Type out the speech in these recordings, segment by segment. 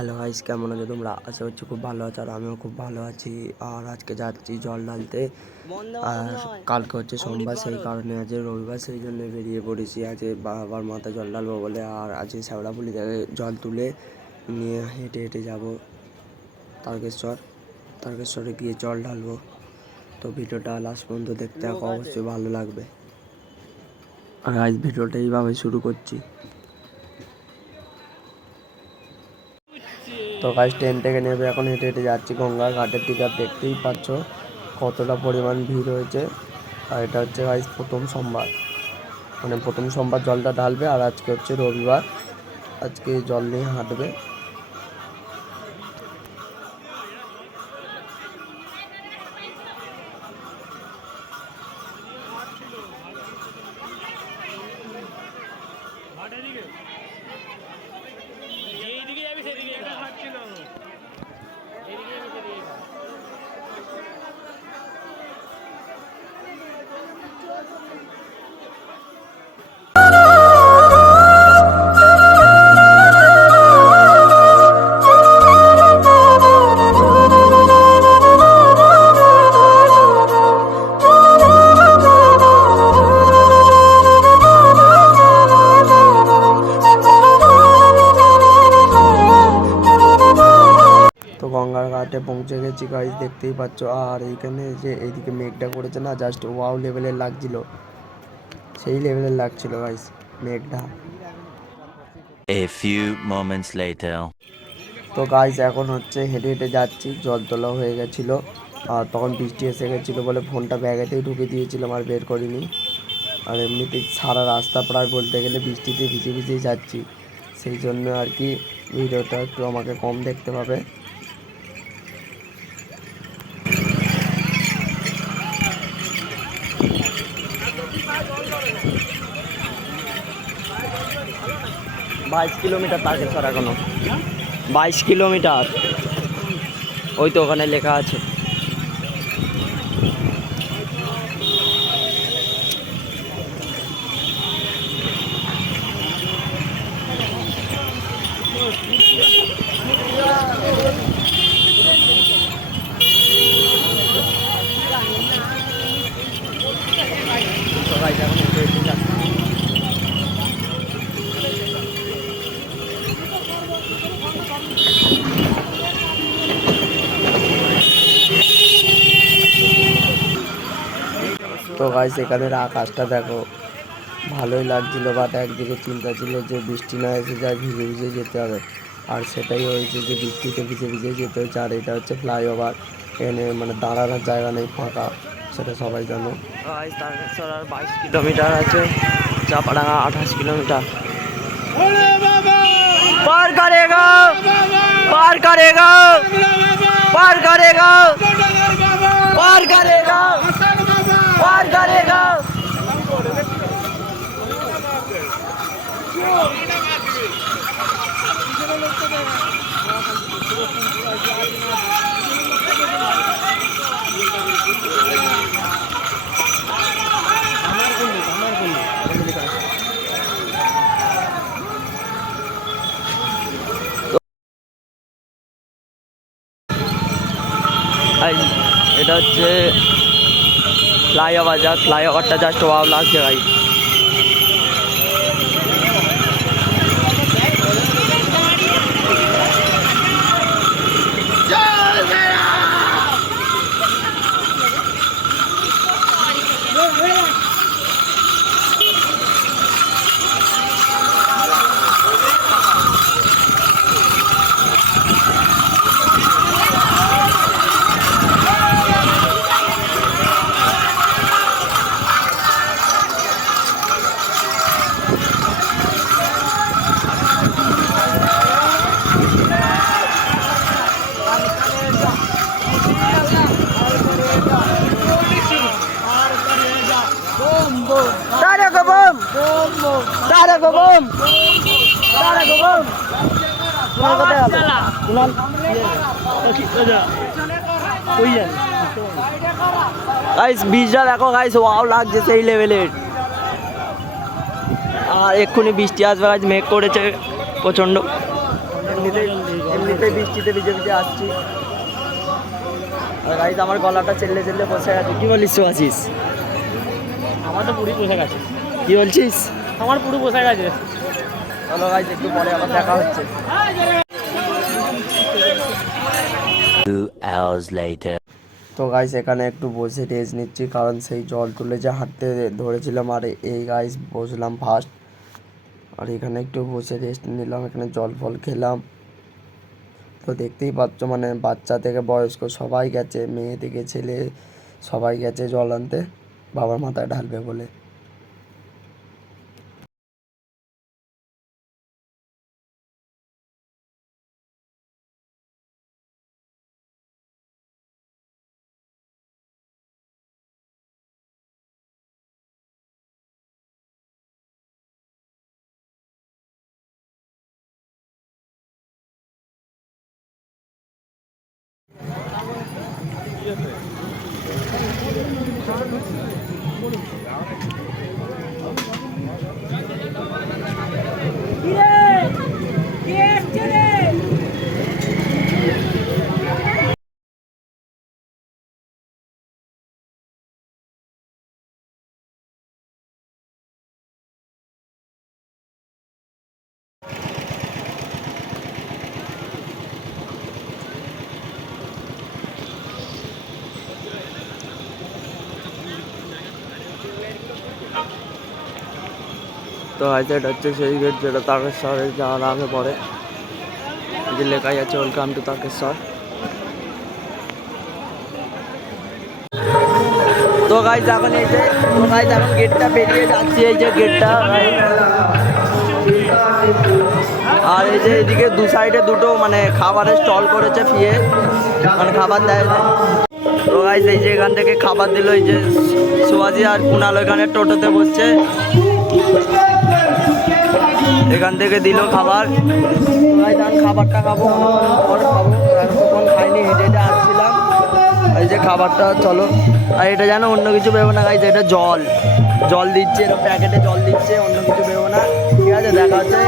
Hello guys কেমন আছো তোমরা? আশা করছি খুব ভালো আছো আর আমিও খুব ভালো আছি। আর আজকে যাচ্ছি জল ঢালতে। আর কালকে হচ্ছে সোমবার সেই কারণে আজ রবিবার সেই জন্য বেরিয়ে পড়েছি। আজ বাবার মাথায় জল ঢালবো বলে আর আজকে শ্যাওড়াপুলি থেকে জল তুলে নিয়ে হেঁটে হেঁটে যাব। তারকেশ্বর। তারকেশ্বরে গিয়ে জল ঢালবো। তো ভিডিওটা লাস্ট পর্যন্ত দেখতে অবশ্যই ভালো লাগবে। আর আজ ভিডিওটা এইভাবে শুরু করছি। তো গাছ ট্রেন থেকে নেবে এখন হেঁটে হেঁটে যাচ্ছি গঙ্গার ঘাটের দিকে। আর দেখতেই পাচ্ছ কতটা পরিমাণ ভিড় হয়েছে। আর এটা হচ্ছে গাছ প্রথম সোমবার। মানে প্রথম সোমবার জলটা ঢালবে আর আজকে হচ্ছে রবিবার। আজকে জল নিয়ে হাঁটবে। গেছি গাইজ দেখতেই পাচ্ছ। আর এইখানে যে এইদিকে মেঘটা করেছে না জাস্ট ওয়াও লেভেলের লাগছিল। সেই লেভেলের লাগছিল গাইজ মেঘটা। A few moments later. তো গাইজ এখন হচ্ছে হেঁটে হেঁটে যাচ্ছি জল তোলা হয়ে গেছিল। আর তখন বৃষ্টি এসে গেছিল বলে ফোনটা ব্যাগেতেই ঢুকে দিয়েছিলাম আর বের করিনি। আর এমনিতেই সারা রাস্তা প্রায় বলতে গেলে বৃষ্টিতে ভিজে ভিজেই যাচ্ছি। সেই জন্য আর কি ভিডিওটা একটু আমাকে কম দেখতে পাবে। বাইশ কিলোমিটার তারকেশ্বর এখনও। বাইশ কিলোমিটার। ওই তো ওখানে লেখা আছে। তো গাইস এখানে আকাশটা দেখো। ভালোই লাগছিল বাট একদিকে চিন্তা ছিল যে বৃষ্টি না এসে যায় ভিজে ভিজে যেতে হবে। আর সেটাই হয়েছে যে বৃষ্টিতে ভিজে ভিজে যেতে হচ্ছে আর এটা হচ্ছে ফ্লাইওভার এখানে মানে দাঁড়ানোর জায়গা নেই ফাঁকা। সেটা সবাই জানো। বাইশ কিলোমিটার আছে চাপাডাঙ্গা আঠাশ কিলোমিটার। পার করেগা! পার করেগা! পার করেগা! পার করেগা! पार करेगा এই, এটা হচ্ছে ফ্লাইওভার যা ফ্লাইওভারটা জাস্ট ওয়াও লাগছে ভাই Tara ko bom! Tara ko bom! Tara ko bom! Kunan ko tayo. Kunan. Guys বীজটা দেখো গাইস ওয়াও লাগছে সেই লেভেলের আর এক্ষুনি বৃষ্টি আসবে গাইস মেঘ করেছে প্রচণ্ড এমনিতেই এমনিতেই বৃষ্টিতে ভিজে ভিজে আসছি আর গাইজ আমার গলাটা চেল্লে চেল্লে বসে আছে কি বলিস আছিস আমার তো পুরী পোশাক আছে কি বলছিস? আমার পুরো পোশাক আছে চলো গাইজ একটু পরে আবার দেখা হচ্ছে। Two hours later. তো গাইস এখানে একটু বসে রেস্ট নিচ্ছি কারণ সেই জল তুলে যে হাঁটতে ধরেছিলাম আর এই গাইস বসলাম ফার্স্ট আর এখানে একটু বসে রেস্ট নিলাম এখানে জল ফল খেলাম। তো দেখতেই পাচ্ছ মানে বাচ্চা থেকে বয়স্ক সবাই গেছে মেয়ে থেকে ছেলে সবাই গেছে জল আনতে। বাবার মাথায় ঢালবে বলে। Yeah. তো এটা হচ্ছে সেই গেট যেটা তারকেশ্বরে যাওয়ার আগে পরে যে লেখাই আছে ওয়েলকাম টু তারকেশ্বর। তো গাইজ এখন এই যে তো গাইজ গেটটা পেরিয়ে যাচ্ছি, এই যে গেটটা আর এই যে এদিকে দু সাইডে দুটো মানে খাবারের স্টল করেছে ফিয়ে। মানে খাবার দেয় তো গাইজ এই যে এখান থেকে খাবার দিল, এই যে সুয়াজি আর কুনাল ওইখানে টোটোতে বসছে। এখান থেকে দিল খাবার। খাবারটা খাব। পর খাব। খাইনি হেঁটে হেঁটে আসছিলাম। এই যে খাবারটা চলো। আর এটা জানো অন্য কিছু ভেবো না গাইজ এটা জল। জল দিচ্ছে এরকম প্যাকেটে জল দিচ্ছে অন্য কিছু ভেবো না। ঠিক আছে দেখা হচ্ছে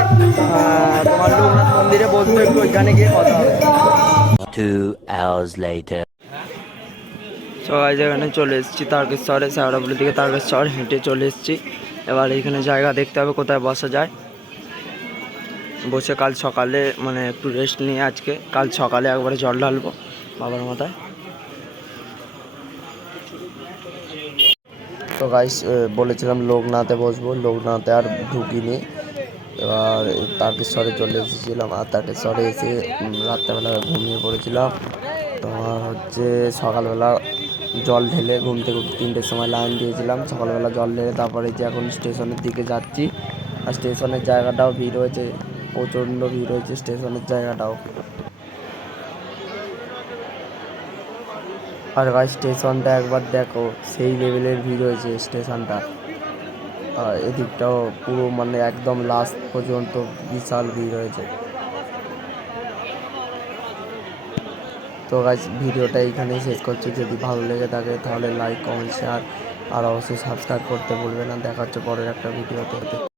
তোমার লোকনাথ মন্দিরে বসবো একটু ওইখানে গিয়ে কথা হবে। Two hours later. সবাই যেখানে চলে এসেছি তারকেশ্বরে শ্যাওড়াপুলি থেকে তারকেশ্বর হেঁটে চলে এসেছি। এবার এখানে জায়গা দেখতে হবে, কোথায় বসা যায়। বসে কাল সকালে মানে একটু রেস্ট নিয়ে আজকে, কাল সকালে একবারে জল ঢালবো বাবার মাথায়। তো গাইস বলেছিলাম লোকনাথে বসবো, লোকনাথে আর ঢুকিনি। এবার তারকেশ্বরে চলে এসেছিলাম, আর তারকেশ্বরে এসে রাত্রেবেলা ঘুমিয়ে পড়েছিলাম। তোমার হচ্ছে সকালবেলা জল ঢেলে ঘুম থেকে তিনটের সময় লাইন দিয়েছিলাম। সকালবেলা জল ঢেলে তারপরে যে এখন স্টেশনের দিকে যাচ্ছি, আর স্টেশনের জায়গাটাও ভিড় হয়েছে, প্রচণ্ড ভিড় হয়েছে স্টেশনের জায়গাটাও। আর ভাই, স্টেশনটা একবার দেখো, সেই লেভেলের ভিড় হয়েছে স্টেশনটা। আর এদিকটাও পুরো মানে একদম লাস্ট পর্যন্ত বিশাল ভিড় হয়েছে। তো গাইজ ভিডিওটা এইখানেই শেষ করছি। যদি ভালো লেগে থাকে তাহলে লাইক কমেন্ট শেয়ার আর অবশ্যই সাবস্ক্রাইব করতে ভুলবে না। দেখা হচ্ছে পরের একটা ভিডিওতে।